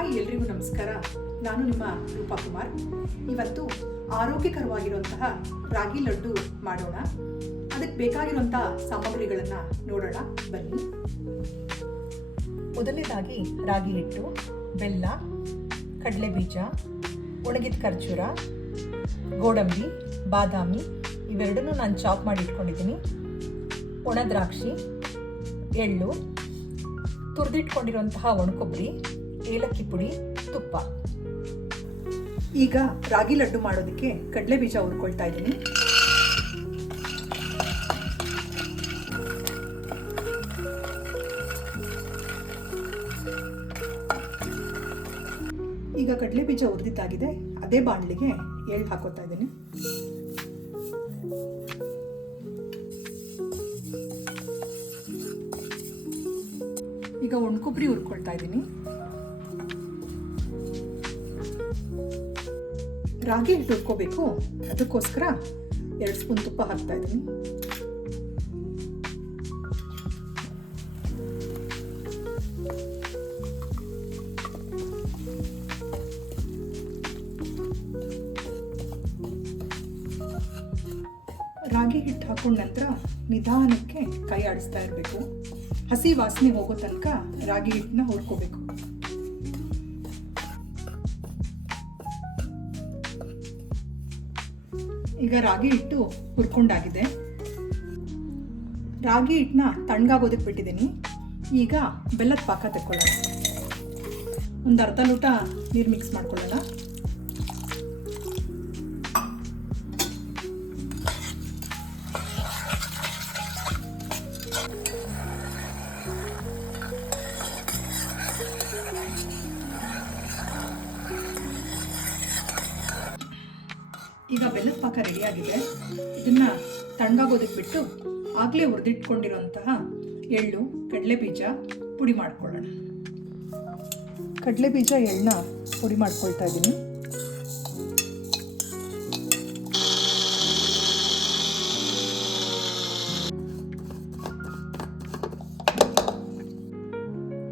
Hi ಎಲ್ರಿಗೂ ನಮಸ್ಕಾರ. ನಾನು ನಿಮ್ಮ ರೂಪಾ ಕುಮಾರ್. ಇವತ್ತು ಆರೋಗ್ಯಕರವಾಗಿರುವಂತಹ ರಾಗಿ ಲಡ್ಡು ಮಾಡೋಣ. ಅದಕ್ಕೆ ಬೇಕಾಗಿರುವಂತಹ ಸಾಮಗ್ರಿಗಳನ್ನು ನೋಡೋಣ ಬನ್ನಿ. ಮೊದಲನೇದಾಗಿ ರಾಗಿ ಹಿಟ್ಟು, ಬೆಲ್ಲ, ಕಡಲೆ ಬೀಜ, ಒಣಗಿದ ಖರ್ಜೂರ, ಗೋಡಂಬಿ, ಬಾದಾಮಿ ಇವೆರಡನ್ನೂ ನಾನು ಚಾಪ್ ಮಾಡಿ ಇಟ್ಕೊಂಡಿದ್ದೀನಿ. ಒಣ ದ್ರಾಕ್ಷಿ, ಎಳ್ಳು, ತುರಿದಿಟ್ಕೊಂಡಿರುವಂತಹ ಒಣಕೊಬ್ಬರಿ, ಏಲಕ್ಕಿ ಪುಡಿ, ತುಪ್ಪ. ಈಗ ರಾಗಿ ಲಡ್ಡು ಮಾಡೋದಕ್ಕೆ ಕಡಲೆ ಬೀಜ ಹುರ್ಕೊಳ್ತಾ ಇದ್ದೀನಿ. ಈಗ ಕಡಲೆ ಬೀಜ ಹುರಿದಿದ್ದಾಗಿದೆ. ಅದೇ ಬಾಣಲಿಗೆ ಎಳ್ಳು ಹಾಕೋತಾ ಇದ್ದೀನಿ. ಈಗ ಒಣಕೊಬ್ಬರಿ ಹುರ್ಕೊಳ್ತಾ ಇದ್ದೀನಿ. ರಾಗಿ ಹಿಟ್ಟು ಹುರ್ಕೋಬೇಕು, ಅದಕ್ಕೋಸ್ಕರ 2 ಸ್ಪೂನ್ ತುಪ್ಪ ಹಾಕ್ತಾ ಇದ್ದೀನಿ. ರಾಗಿ ಹಿಟ್ಟು ಹಾಕೊಂಡ ನಂತರ ನಿಧಾನಕ್ಕೆ ಕೈ ಆಡಿಸ್ತಾ ಇರಬೇಕು. ಹಸಿ ವಾಸನೆ ಹೋಗೋ ತನಕ ರಾಗಿ ಹಿಟ್ಟನ್ನ ಹುರ್ಕೋಬೇಕು. ಈಗ ರಾಗಿ ಹಿಟ್ಟು ಹುರ್ಕೊಂಡಾಗಿದೆ. ರಾಗಿ ಹಿಟ್ಟನ್ನ ತಣ್ಣಗಾಗೋದಕ್ಕೆ ಬಿಟ್ಟಿದ್ದೀನಿ. ಈಗ ಬೆಲ್ಲದ ಪಾಕ ತಗೊಳ್ಳೋಣ. ಒಂದು ಅರ್ಧ ಲೋಟ ನೀರು ಮಿಕ್ಸ್ ಮಾಡ್ಕೊಳ್ಳೋಣ. ಈಗ ಬೆಲ್ಲದ ಪಾಕ ರೆಡಿಯಾಗಿದೆ. ಇದನ್ನು ತಣ್ಣಗಾಗೋದಕ್ಕೆ ಬಿಟ್ಟು ಆಗಲೇ ಹುರಿದಿಟ್ಕೊಂಡಿರುವಂತಹ ಎಳ್ಳು, ಕಡಲೆ ಬೀಜ ಪುಡಿ ಮಾಡ್ಕೊಳ್ಳೋಣ. ಕಡಲೆ ಬೀಜ ಎಳ್ಳನ್ನ ಪುಡಿ ಮಾಡ್ಕೊಳ್ತಾ ಇದ್ದೀನಿ.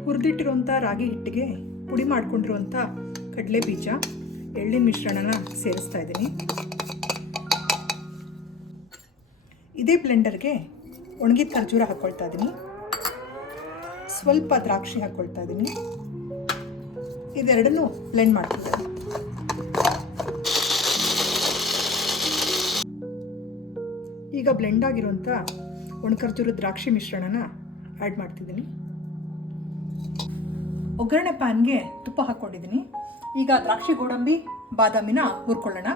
ಹುರಿದಿಟ್ಟಿರುವಂಥ ರಾಗಿ ಹಿಟ್ಟಿಗೆ ಪುಡಿ ಮಾಡ್ಕೊಂಡಿರುವಂಥ ಕಡಲೆ ಬೀಜ, ಎಳ್ಳಿನ ಮಿಶ್ರಣನ ಸೇರಿಸ್ತಾ ಇದ್ದೀನಿ. ಇದೇ ಬ್ಲೆಂಡರ್ಗೆ ಒಣಗಿದ ಖರ್ಜೂರ ಹಾಕ್ಕೊಳ್ತಾ ಇದ್ದೀನಿ. ಸ್ವಲ್ಪ ದ್ರಾಕ್ಷಿ ಹಾಕ್ಕೊಳ್ತಾ ಇದ್ದೀನಿ. ಇದೆರಡನ್ನೂ ಬ್ಲೆಂಡ್ ಮಾಡ್ತಿದ್ದೀನಿ. ಈಗ ಬ್ಲೆಂಡ್ ಆಗಿರುವಂಥ ಒಣಖರ್ಜೂರ ದ್ರಾಕ್ಷಿ ಮಿಶ್ರಣನ ಆ್ಯಡ್ ಮಾಡ್ತಿದ್ದೀನಿ. ಒಗ್ಗರಣೆ ಪ್ಯಾನ್ಗೆ ತುಪ್ಪ ಹಾಕ್ಕೊಂಡಿದ್ದೀನಿ. ಈಗ ದ್ರಾಕ್ಷಿ, ಗೋಡಂಬಿ, ಬಾದಾಮಿನ ಹುರ್ಕೊಳ್ಳೋಣ.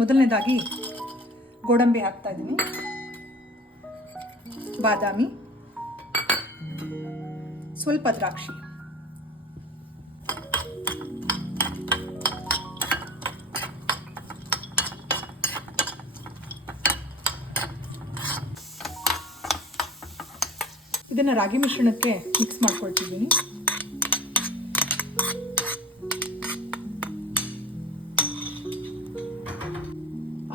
ಮೊದಲನೇದಾಗಿ ಗೋಡಂಬಿ ಹಾಕ್ತಾ ಇದ್ದೀನಿ, ಬಾದಾಮಿ, ಸ್ವಲ್ಪ ದ್ರಾಕ್ಷಿ. ಇದನ್ನು ರಾಗಿ ಮಿಶ್ರಣಕ್ಕೆ ಮಿಕ್ಸ್ ಮಾಡ್ಕೊಳ್ತಿದ್ದೀನಿ.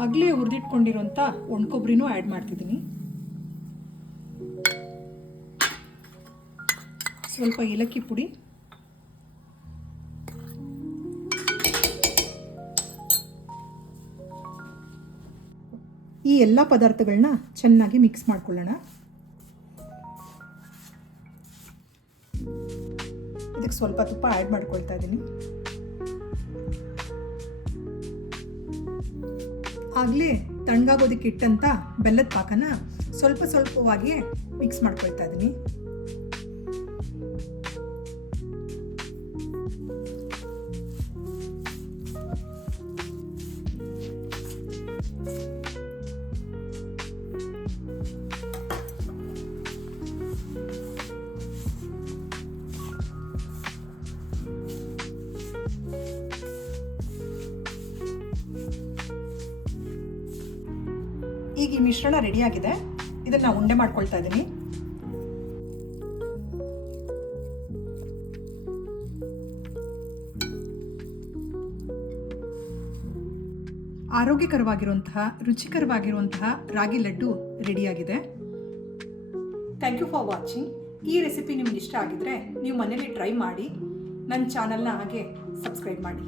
ಆಗಲೇ ಹುರಿದಿಟ್ಕೊಂಡಿರುವಂಥ ಒಣಕೊಬ್ಬರಿನೂ ಆ್ಯಡ್ ಮಾಡ್ತಿದ್ದೀನಿ. ಸ್ವಲ್ಪ ಏಲಕ್ಕಿ ಪುಡಿ, ಈ ಎಲ್ಲ ಪದಾರ್ಥಗಳನ್ನ ಚೆನ್ನಾಗಿ ಮಿಕ್ಸ್ ಮಾಡ್ಕೊಳ್ಳೋಣ. ಇದಕ್ಕೆ ಸ್ವಲ್ಪ ತುಪ್ಪ ಆ್ಯಡ್ ಮಾಡ್ಕೊಳ್ತಾ ಇದ್ದೀನಿ. ಆಗಲೇ ತಣ್ಣಗಾಗೋದಕ್ಕೆ ಇಟ್ಟಂಥ ಬೆಲ್ಲದ ಪಾಕನ ಸ್ವಲ್ಪವಾಗಿ ಮಿಕ್ಸ್ ಮಾಡ್ಕೊಳ್ತಾ ಇದ್ದೀನಿ. ಈಗ ಈ ಮಿಶ್ರಣ ರೆಡಿಯಾಗಿದೆ. ಇದನ್ನು ಉಂಡೆ ಮಾಡ್ಕೊಳ್ತಾ ಇದ್ದೀನಿ. ಆರೋಗ್ಯಕರವಾಗಿರುವಂತಹ, ರುಚಿಕರವಾಗಿರುವಂತಹ ರಾಗಿ ಲಡ್ಡು ರೆಡಿಯಾಗಿದೆ. Thank you for watching. ಈ ರೆಸಿಪಿ ನಿಮ್ಗೆ ಇಷ್ಟ ಆಗಿದ್ರೆ ನೀವು ಮನೇಲಿ ಟ್ರೈ ಮಾಡಿ. ನನ್ನ ಚಾನಲ್ನ ಹಾಗೆ ಸಬ್ಸ್ಕ್ರೈಬ್ ಮಾಡಿ.